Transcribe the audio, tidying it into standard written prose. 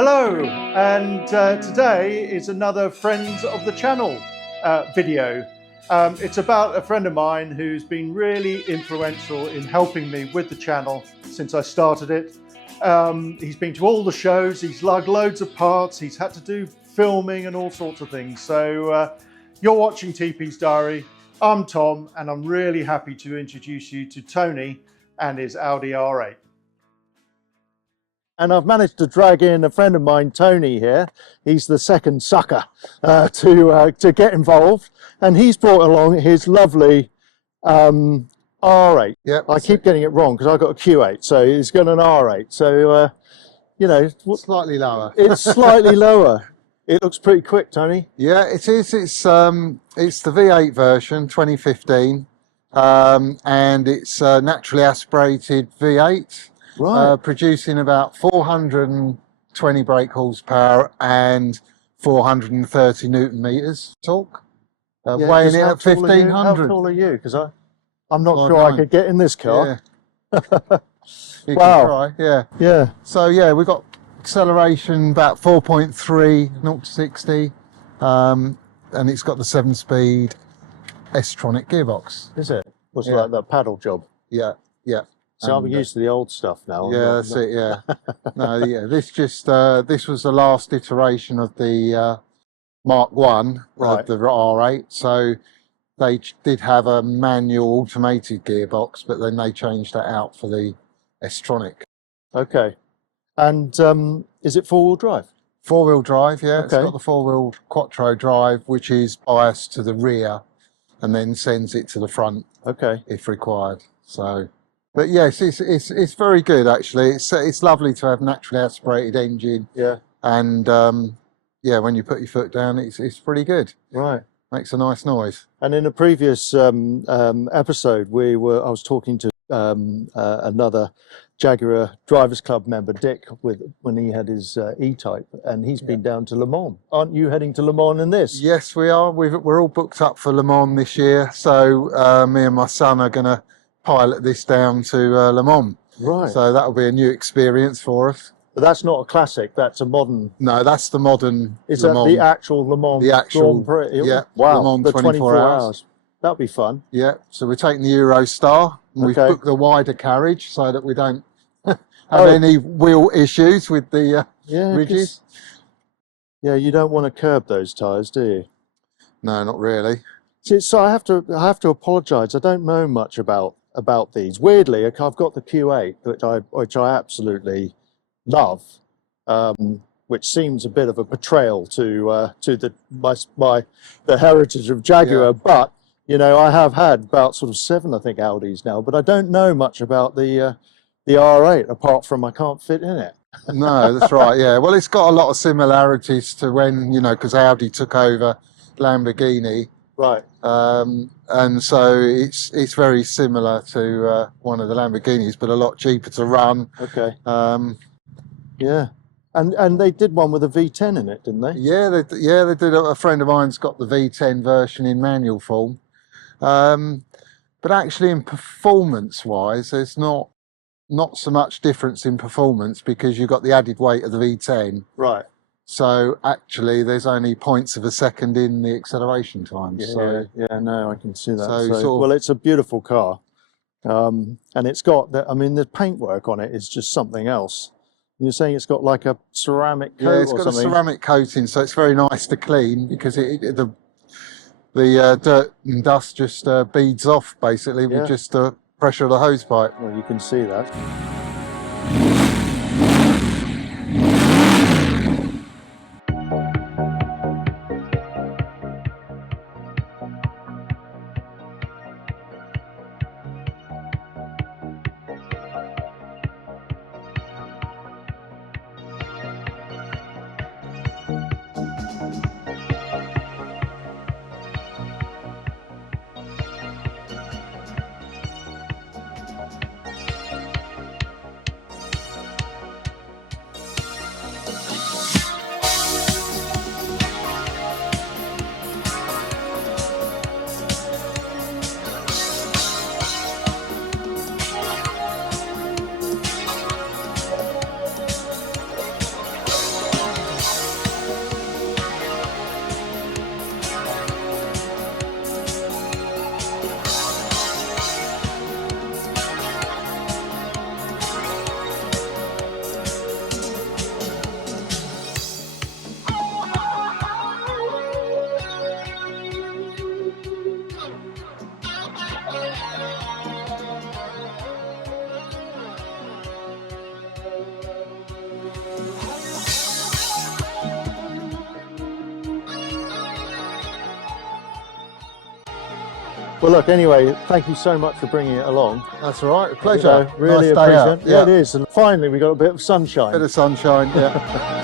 Hello, and today is another Friends of the Channel video. It's about a friend of mine who's been really influential in helping me with the channel since I started it. He's been to all the shows, he's lugged loads of parts, he's had to do filming and all sorts of things. So you're watching TP's Diary. I'm Tom, and I'm really happy to introduce you to Tony and his Audi R8. And I've managed to drag in a friend of mine, Tony, here. He's the second sucker to get involved. And he's brought along his lovely R8. Yep, I keep getting it wrong because I've got a Q8, so he's got an R8. So, you know. Slightly lower. It's slightly lower. It looks pretty quick, Tony. Yeah, it is. It's the V8 version, 2015. And it's naturally aspirated V8. Right. Producing about 420 brake horsepower and 430 Newton meters torque. Weighing in at 1500. How tall are you? Because I'm not 5'9". sure I could get in this car. Yeah. You Wow. can try, yeah. Yeah. So yeah, we've got acceleration about 4.3, 0 to 60. And it's got the 7-speed S-tronic gearbox. Is it? What's Yeah. like that paddle job? Yeah, yeah. So I'm used to the old stuff now. Yeah, that's it. Yeah, no, yeah. This was the last iteration of the Mark 1 Right. of the R8. So they did have a manual automated gearbox, but then they changed that out for the S-tronic. Okay. And is it four-wheel drive? Four-wheel drive. Yeah, It's Okay. got the four-wheel quattro drive, which is biased to the rear, and then sends it to the front Okay. if required. So. But yes, it's very good actually. It's lovely to have naturally aspirated engine, Yeah. and yeah, when you put your foot down, it's pretty good. Right. Makes a nice noise. And in a previous episode, I was talking to another Jaguar Drivers Club member, Dick, when he had his E-Type, and he's been down to Le Mans. Aren't you heading to Le Mans in this? Yes, we are. We're all booked up for Le Mans this year, so me and my son are going to pilot this down to Le Mans. Right. So that'll be a new experience for us. But that's not a classic. That's a modern. No, that's the modern. Is Le that Mans. the actual Le Mans? The actual, Grand Prix? yeah, Wow. Le Mans The 24 hours. That'll be fun. Yeah, so we're taking the Eurostar, and we've Okay. booked the wider carriage so that we don't have any wheel issues with the ridges. Yeah, you don't want to curb those tyres, do you? No, not really. So I have to apologise. I don't know much about these. Weirdly, I've got the Q8, which I absolutely love, which seems a bit of a betrayal to the heritage of Jaguar. Yeah. But you know, I have had about sort of 7, I think, Audis now, but I don't know much about the R8 apart from I can't fit in it. No, that's right. Yeah, well, it's got a lot of similarities to when, because Audi took over Lamborghini. Right. And so it's very similar to one of the Lamborghinis, but a lot cheaper to run. Okay. Yeah. And they did one with a V10 in it, didn't they? Yeah, they did. A friend of mine's got the V10 version in manual form. But actually, in performance-wise, there's not so much difference in performance because you've got the added weight of the V10. Right. So actually, there's only points of a second in the acceleration time. Yeah, no, I can see that. So sort of- well, it's a beautiful car, and it's got the paintwork on it is just something else. You're saying it's got like a ceramic coat Yeah, it's or got something? a ceramic coating, so it's very nice to clean because the dirt and dust just beads off basically Yeah. with just the pressure of the hose pipe. Well, you can see that. Well, look, anyway, thank you so much for bringing it along. That's all right, pleasure. Really Nice day appreciate out. it. Yeah, it is. And finally, we got a bit of sunshine. Bit of sunshine, yeah.